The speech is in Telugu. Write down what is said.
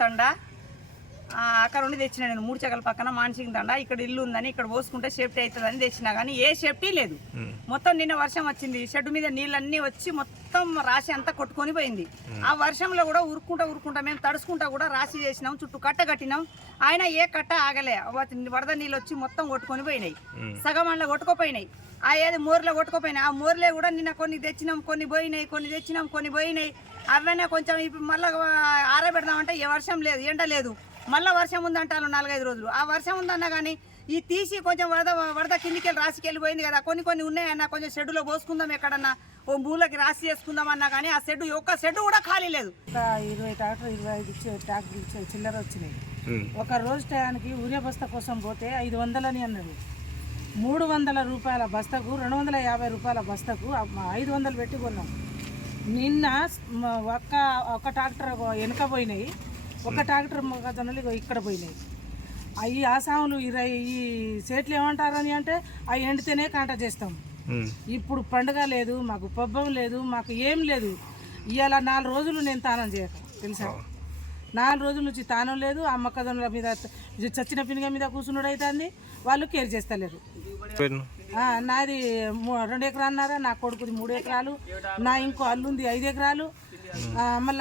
తండా అక్కడ ఉండి తెచ్చిన నేను 3 చెగల పక్కన మానసిక తండా ఇక్కడ ఇల్లు ఉందని ఇక్కడ పోసుకుంటే సేఫ్టీ అవుతుందని తెచ్చినా కానీ ఏ సేఫ్టీ లేదు. మొత్తం నిన్న వర్షం వచ్చింది, షెడ్ మీద నీళ్ళన్నీ వచ్చి మొత్తం రాశి అంతా కొట్టుకొని పోయింది. ఆ వర్షంలో కూడా ఉరుక్కుంటా మేము తడుచుకుంటా కూడా రాశి చేసినాం, చుట్టూ కట్ట కట్టినాం. ఆయన ఏ కట్ట ఆగలే, వరద నీళ్ళు వచ్చి మొత్తం కొట్టుకొని పోయినాయి, సగం అండ్ల కొట్టుకుపోయినాయి. ఏది మోర్లో కొట్టుకుపోయినాయి. ఆ మోర్లే కూడా నిన్న కొన్ని తెచ్చినాం, కొన్ని పోయినాయి, కొన్ని తెచ్చినాం, కొన్ని పోయినాయి. అవన్నీ కొంచెం ఇప్పుడు మళ్ళీ ఆరబెడదామంటే ఏ వర్షం లేదు, ఎండ లేదు, మళ్ళీ వర్షం ఉందంటాను 4-5 రోజులు. ఆ వర్షం ఉందన్నా కానీ ఈ తీసి కొంచెం వరద కిందికి వెళ్ళి రాసికి వెళ్ళిపోయింది కదా, కొన్ని ఉన్నాయన్నా కొంచెం షెడ్డులో పోసుకుందాం, ఎక్కడన్నా ఓ మూలకి రాసి చేసుకుందాం అన్నా కానీ ఆ షెడ్ ఒక్క షెడ్ కూడా ఖాళీ లేదు. 20 ట్రాక్టర్ 25 ట్రాక్టర్ చిల్లర వచ్చినాయి. ఒక రోజు టయానికి ఊరియా బస్తా కోసం పోతే 500 అని అన్నాడు. 300 రూపాయల బస్తకు 250 రూపాయల బస్తకు 500 పెట్టి కొన్నాం. నిన్న ఒక ట్రాక్టర్ వెనక పోయినాయి, ఒక ట్రాక్టర్ మొక్కజొన్నలు ఇక్కడ పోయినాయి. అవి ఆసాములు ఈ సేట్లు ఏమంటారని అంటే అవి ఎండితేనే కాంట చేస్తాం. ఇప్పుడు పండుగ లేదు, మాకు పబ్బం లేదు, మాకు ఏం లేదు. ఇవాళ 4 రోజులు నేను తానం చేయక తెలుసా, 4 రోజుల నుంచి తానం లేదు. ఆ మొక్కజొన్నల మీద చచ్చిన పినుగ మీద కూర్చున్నాడు అవుతుంది, వాళ్ళు కేర్ చేస్తలేరు. నాది 2 ఎకరాలు అన్నారా, నా కొడుకుది 3 ఎకరాలు, నా ఇంకో అల్లుంది 5 ఎకరాలు. మళ్ళీ